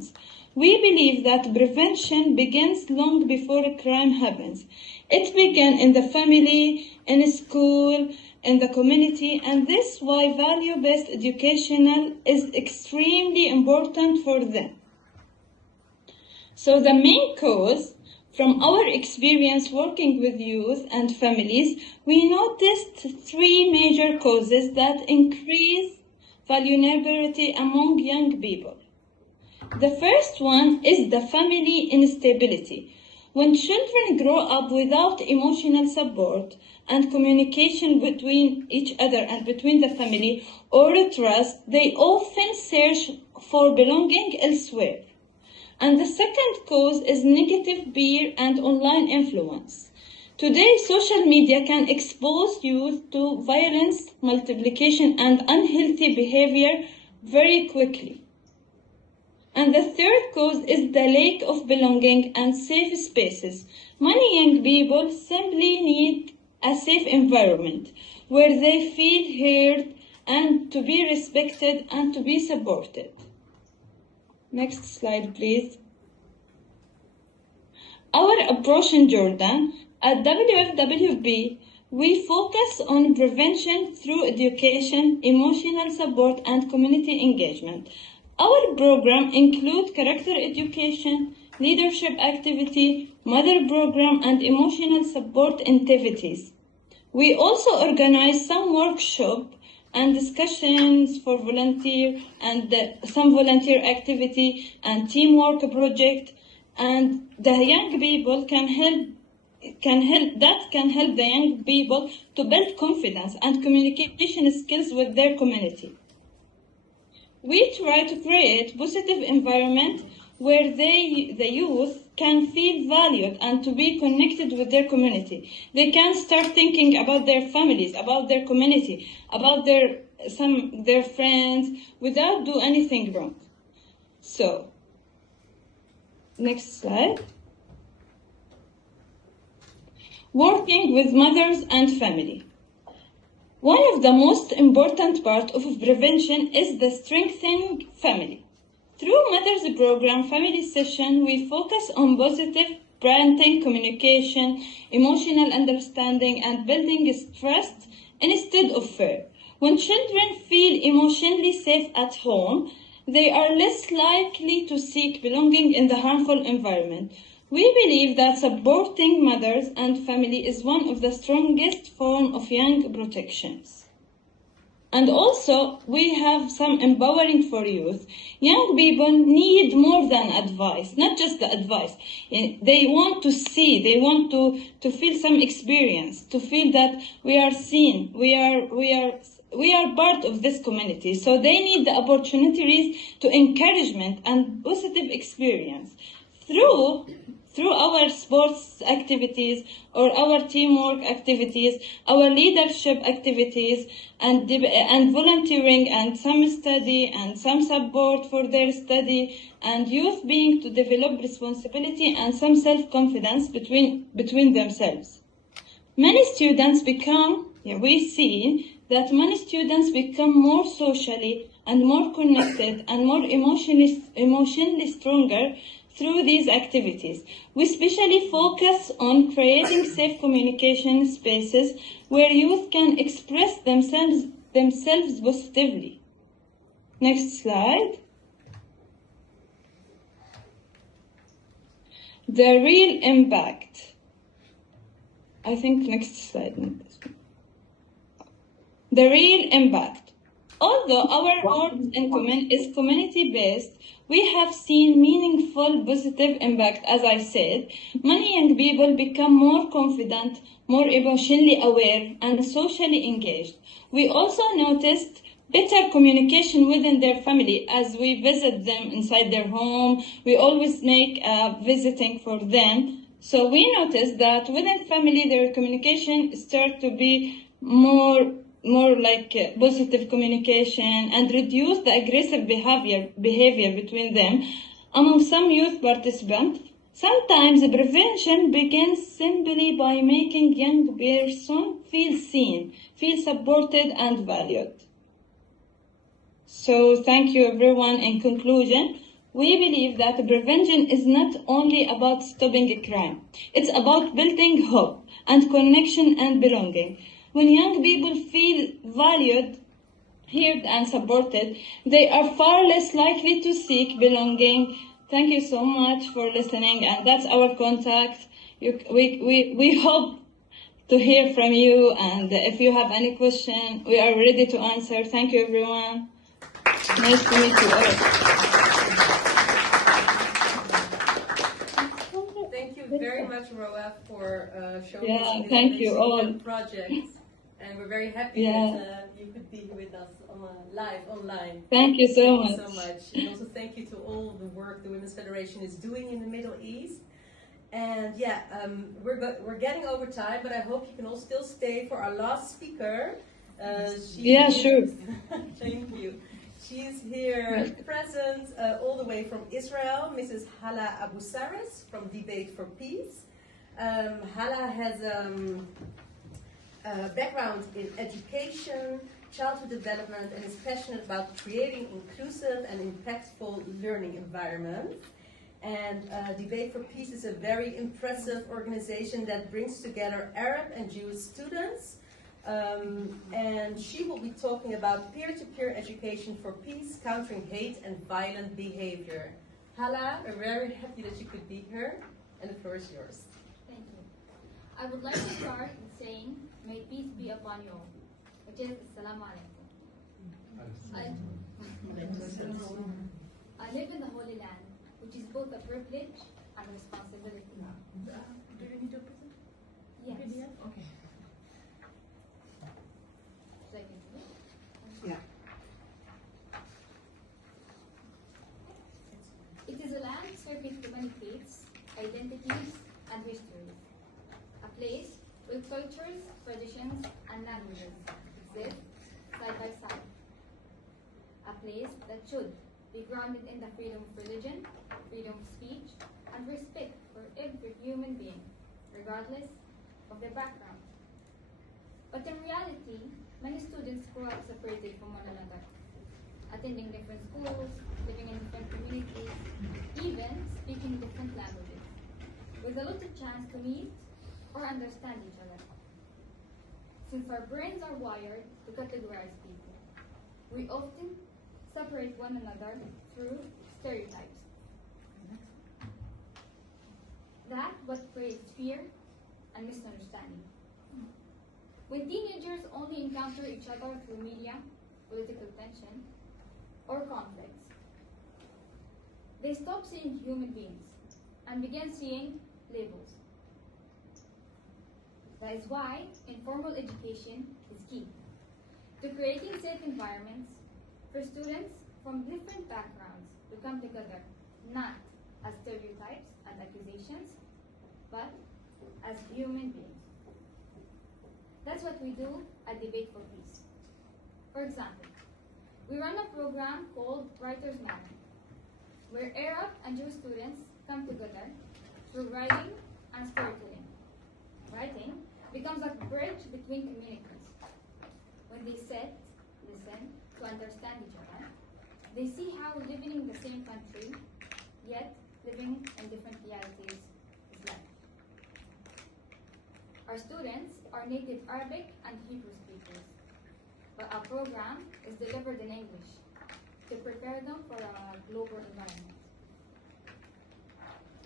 happens. We believe that prevention begins long before a crime happens. It begins in the family, in school, in the community, and this is why value-based education is extremely important for them. So the main cause, from our experience working with youth and families, we noticed three major causes that increase vulnerability among young people. The first one is the family instability. When children grow up without emotional support and communication between each other and between the family or trust, they often search for belonging elsewhere. And the second cause is negative peer and online influence. Today, social media can expose youth to violence, multiplication, and unhealthy behavior very quickly. And the third cause is the lack of belonging and safe spaces. Many young people simply need a safe environment where they feel heard and to be respected and to be supported. Next slide, please. Our approach in Jordan, at WFWP, we focus on prevention through education, emotional support, and community engagement. Our program includes character education, leadership activity, mother program, and emotional support activities. We also organize some workshops and discussions for volunteer and some volunteer activity and teamwork project, and the young people can help the young people to build confidence and communication skills with their community. We try to create positive environment where the youth can feel valued and to be connected with their community. They can start thinking about their families, about their community, about their friends without doing anything wrong. So, next slide. Working with mothers and family. One of the most important parts of prevention is the strengthening family. Through Mothers Program Family Session, we focus on positive parenting, communication, emotional understanding, and building trust instead of fear. When children feel emotionally safe at home, they are less likely to seek belonging in the harmful environment. We believe that supporting mothers and family is one of the strongest forms of young protections. And also, we have some empowering for youth. Young people need more than advice, not just the advice. They want to see, they want to feel some experience, to feel that we are seen, we are part of this community. So they need the opportunities to encouragement and positive experience. Through our sports activities or our teamwork activities, our leadership activities, and volunteering and some study and some support for their study, and youth being to develop responsibility and some self-confidence between themselves. Many students we see that many students become more socially and more connected and more emotionally stronger through these activities. We especially focus on creating safe communication spaces where youth can express themselves positively. Next slide. The real impact. I think next slide. The real impact. Although our work is community-based, we have seen meaningful positive impact. As I said, many young people become more confident, more emotionally aware, and socially engaged. We also noticed better communication within their family as we visit them inside their home. We always make visiting for them. So we noticed that within family, their communication starts to be more like positive communication and reduce the aggressive behavior between them among some youth participants. Sometimes prevention begins simply by making young person feel seen, feel supported and valued. So thank you everyone. In conclusion, We believe that prevention is not only about stopping crime. It's about building hope and connection and belonging. When young people feel valued, heard and supported, they are far less likely to seek belonging. Thank you so much for listening, and that's our contact. We hope to hear from you, and if you have any question, we are ready to answer. Thank you, everyone. Nice to meet you all. Thank you very much, Roa, for showing Yeah, us thank you all. projects. And we're very happy that you could be here with us live online. Thank you so much. Thank you so much. And also thank you to all the work the Women's Federation is doing in the Middle East. And yeah, we're getting over time, but I hope you can all still stay for our last speaker. Sure. Thank you. She's here present all the way from Israel, Mrs. Hala ABUSARIS from Debate for Peace. Hala has a background in education, childhood development, and is passionate about creating inclusive and impactful learning environments. And Debate for Peace is a very impressive organization that brings together Arab and Jewish students. And she will be talking about peer-to-peer education for peace, countering hate and violent behavior. Hala, we're very happy that you could be here, and the floor is yours. Thank you. I would like to start with saying, may peace be upon you all, which is Assalamu alaikum. I live in the Holy Land, which is both a privilege and a responsibility. Do you need to present? Yes. Okay. Yeah. It is a land circuit communicates identities and histories. A place where cultures, traditions, and languages exist side by side. A place that should be grounded in the freedom of religion, freedom of speech, and respect for every human being, regardless of their background. But in reality, many students grow up separated from one another, attending different schools, living in different communities, even speaking different languages, with a little chance to meet or understand each other. Since our brains are wired to categorize people, we often separate one another through stereotypes. That what creates fear and misunderstanding. When teenagers only encounter each other through media, political tension, or conflicts, they stop seeing human beings and begin seeing labels. That is why informal education is key to creating safe environments for students from different backgrounds to come together, not as stereotypes and accusations, but as human beings. That's what we do at Debate for Peace. For example, we run a program called Writers Matter, where Arab and Jewish students come together through writing and storytelling. Writing becomes a bridge between communities. When they sit, listen to understand each other, they see how living in the same country, yet living in different realities is like. Our students are native Arabic and Hebrew speakers, but our program is delivered in English to prepare them for a global environment.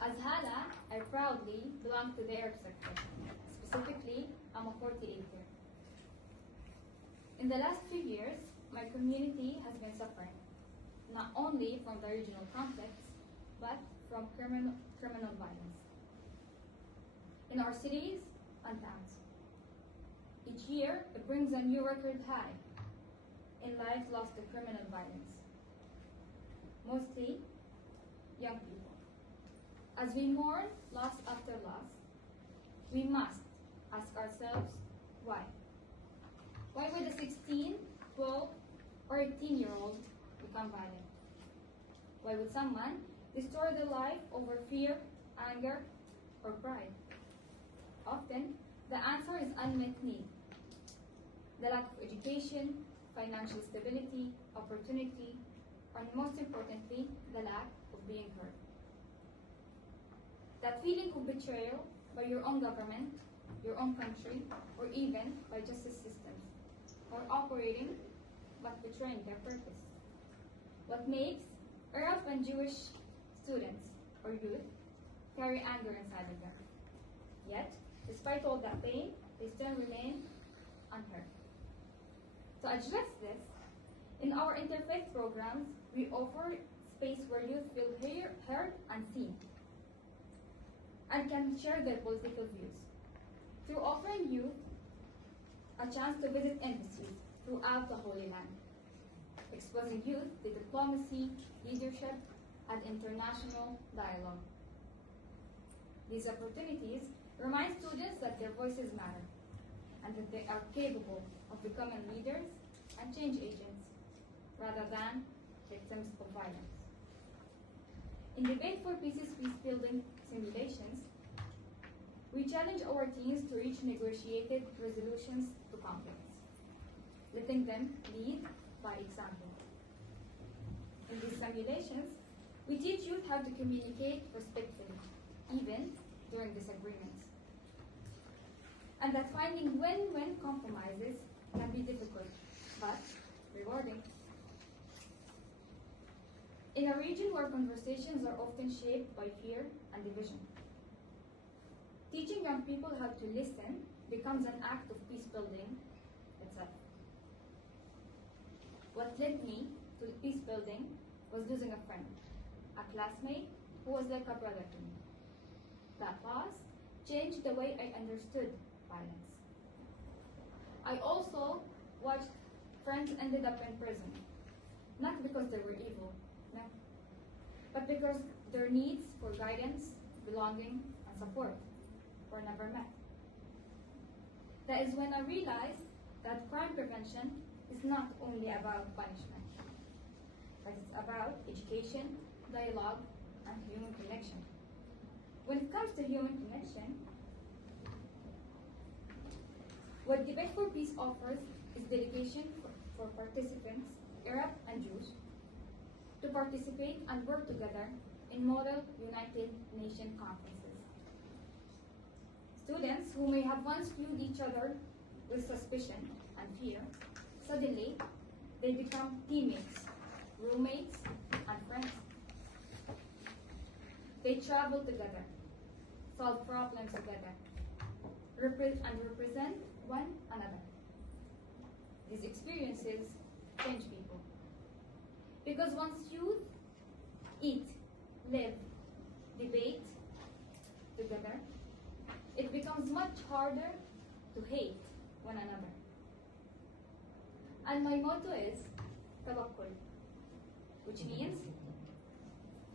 As Hala, I proudly belong to the Arab sector. Specifically, I'm a 48er. In the last few years, my community has been suffering, not only from the regional conflicts, but from criminal violence. In our cities and towns. Each year, it brings a new record high in lives lost to criminal violence, mostly young people. As we mourn loss after loss, we must ask ourselves why. Why would a 16, 12, or 18-year-old become violent? Why would someone destroy their life over fear, anger, or pride? Often, the answer is unmet need. The lack of education, financial stability, opportunity, and most importantly, the lack of being heard. That feeling of betrayal by your own government, your own country, or even by justice systems, or operating but betraying their purpose. What makes Arab and Jewish students or youth carry anger inside of them. Yet, despite all that pain, they still remain unheard. To address this, in our interfaith programs, we offer space where youth feel heard and seen, and can share their political views. Through offering youth a chance to visit embassies throughout the Holy Land, exposing youth to diplomacy, leadership, and international dialogue. These opportunities remind students that their voices matter, and that they are capable of becoming leaders and change agents, rather than victims of violence. In Debate for Peace's peace-building simulations, we challenge our teams to reach negotiated resolutions to conflicts, letting them lead by example. In these simulations, we teach youth how to communicate respectfully, even during disagreements, and that finding win-win compromises can be difficult, but rewarding. In a region where conversations are often shaped by fear and division, teaching young people how to listen becomes an act of peace building itself. What led me to peace building was losing a friend, a classmate who was like a brother to me. That loss changed the way I understood violence. I also watched friends ended up in prison, not because they were evil, no, but because their needs for guidance, belonging, and support were never met. That is when I realized that crime prevention is not only about punishment, but it's about education, dialogue, and human connection. When it comes to human connection, what Debate for Peace offers is dedication for participants, Arab and Jews, to participate and work together in model United Nations conferences. Students who may have once viewed each other with suspicion and fear, suddenly they become teammates, roommates, and friends. They travel together, solve problems together, and represent one another. These experiences change people. Because once youth eat, live, debate together, it becomes much harder to hate one another. And my motto is tawakkul, which means